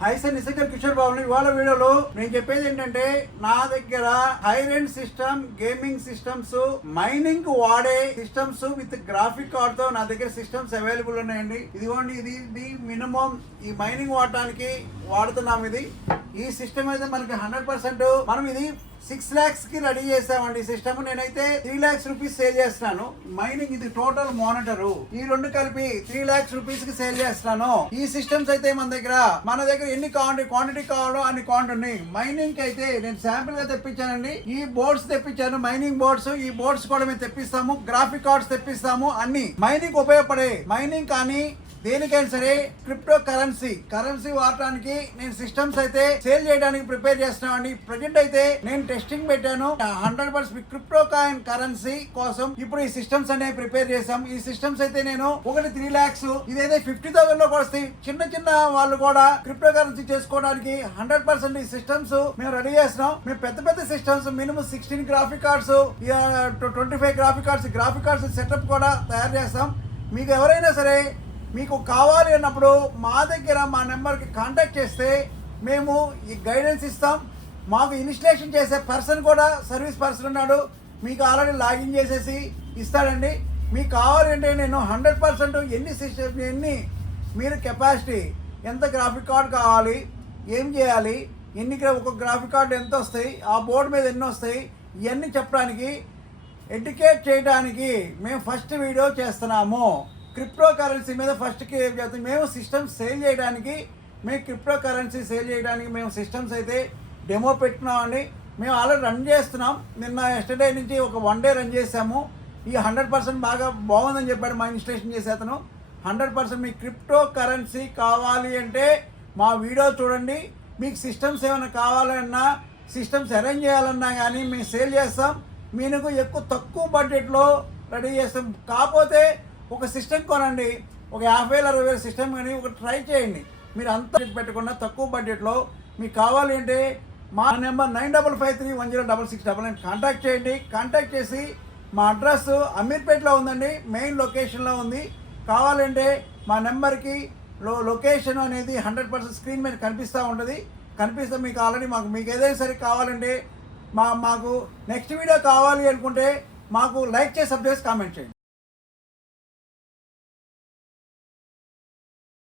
High నిశంకర్ Kishore Babu ఇవాళ వీడియోలో నేను చెప్పేది ఏంటంటే నా దగ్గర high end system gaming systems mining వాడే సిస్టమ్స్ విత్ గ్రాఫిక్ కార్డ్తో నా దగ్గర సిస్టమ్స్ అవైలబుల్ ఉన్నాయండి. ఇదిగోండి ఇది ఇది మినిమం ఈ మైనింగ్ వాడటానికి వాడుతున్నాం ఇది. ఈ సిస్టమ్ అయితే మనకి హండ్రెడ్ పర్సెంట్ మనం ఇది సిక్స్ ల్యాక్స్కి రెడీ చేసామండి సిస్టమ్ నేనైతే త్రీ ల్యాక్స్ రూపీస్ సేల్ చేస్తున్నాను. మైనింగ్ ఇది టోటల్ మానిటర్ ఈ రెండు కలిపి త్రీ ల్యాక్స్ రూపీస్కి సేల్ చేస్తున్నాను. ఈ సిస్టమ్స్ అయితే మన దగ్గర మన దగ్గర ఎన్ని క్వాంటిటీ క్వాంటిటీ కావాలో అన్ని క్వాంటిటీ ఉన్నాయి. మైనింగ్కి అయితే నేను శాంపిల్గా తెప్పించానండి. ఈ బోర్డ్స్ తెప్పించాను. మైనింగ్ బోర్డ్స్ ఈ బోర్డ్స్ కూడా మేము తెప్పిస్తాము. Graphic cards తెప్పిస్తాము. అన్ని. మైనింగ్ ఉపయోగపడే మైనింగ్ కానీ దేనికైనా సరే క్రిప్టో కరెన్సీ కరెన్సీ వాడటానికి నేను సిస్టమ్స్ అయితే సేల్ చేయడానికి ప్రిపేర్ చేస్తున్నామండి. ప్రజెంట్ అయితే నేను టెస్టింగ్ పెట్టాను. Hundred percent crypto coin currency కోసం ఇప్పుడు ఈ సిస్టమ్స్ అనేవి ప్రిపేర్ చేసాం ఈ సిస్టమ్స్ అయితే నేను ఒకటి త్రీ లాక్స్ ఇదైతే ఫిఫ్టీ థౌసండ్లో వస్తాయి. చిన్న చిన్న వాళ్ళు కూడా క్రిప్టో కరెన్సీ చేసుకోవడానికి హండ్రెడ్ పర్సెంట్ ఈ సిస్టమ్స్ మేము రెడీ చేస్తున్నాం. మేము పెద్ద పెద్ద systems minimum sixteen graphic cards twenty five graphic cards graphic cards setup కూడా తయారు చేస్తాం. మీకు ఎవరైనా సరే మీకు కావాలి అన్నప్పుడు మా దగ్గర మా నెంబర్కి కాంటాక్ట్ చేస్తే మేము ఈ గైడెన్స్ ఇస్తాం. మాకు ఇన్స్టలేషన్ చేసే పర్సన్ కూడా సర్వీస్ పర్సన్ ఉన్నాడు. మీకు ఆల్రెడీ లాగిన్ చేసేసి ఇస్తాడండి. మీకు కావాలంటే నేను హండ్రెడ్ పర్సెంట్ ఎన్ని సిస్టమ్ ఎన్ని మీరు కెపాసిటీ ఎంత గ్రాఫిక్ కార్డ్ కావాలి ఏం చేయాలి ఎన్ని ఒక గ్రాఫిక్ కార్డు ఎంత వస్తాయి ఆ బోర్డు మీద ఎన్ని వస్తాయి ఇవన్నీ చెప్పడానికి ఎడ్యుకేట్ చేయడానికి మేము ఫస్ట్ వీడియో చేస్తున్నాము. క్రిప్టో కరెన్సీ మీద ఫస్ట్కి ఏం చేస్తాం? మేము సిస్టమ్స్ సేల్ చేయడానికి మేము క్రిప్టో కరెన్సీ సేల్ చేయడానికి మేము సిస్టమ్స్ అయితే డెమో పెట్టినామండి మేము ఆల్రెడీ రన్ చేస్తున్నాం. నిన్న ఎస్టర్డే నుంచి ఒక వన్ డే రన్ చేసాము ఈ హండ్రెడ్ పర్సెంట్ బాగా బాగుందని చెప్పాడు మా ఇన్స్టేషన్ చేసే అతను. హండ్రెడ్ పర్సెంట్ మీకు క్రిప్టో కరెన్సీ కావాలి అంటే మా వీడియో చూడండి. మీకు సిస్టమ్స్ ఏమైనా కావాలన్నా సిస్టమ్స్ అరేంజ్ చేయాలన్నా కానీ మేము సేల్ చేస్తాం. మీకు ఎక్కువ తక్కువ బడ్జెట్లో రెడీ చేస్తాం. కాకపోతే ఒక సిస్టమ్ కొనండి. ఒక యాభై వేల అరవై వేల సిస్టమ్ కానీ ఒక ట్రై చేయండి. మీరు అంత పెట్టకుండా తక్కువ బడ్జెట్లో మీకు కావాలి అంటే మా number nine double five three one zero double six double nine contact చేయండి. కాంటాక్ట్ చేసి మా అడ్రస్ అమీర్పేట్లో ఉందండి. మెయిన్ లొకేషన్లో ఉంది. కావాలంటే మా నెంబర్కి లో లొకేషన్ అనేది హండ్రెడ్ పర్సెంట్ స్క్రీన్ మీద కనిపిస్తూ ఉంటుంది. కనిపిస్తే మీకు ఆల్రెడీ మాకు మీకు ఏదైనా సరే కావాలంటే మా మాకు నెక్స్ట్ వీడియో కావాలి అనుకుంటే మాకు లైక్ చేసి సబ్జెక్ట్స్ కామెంట్ చేయండి.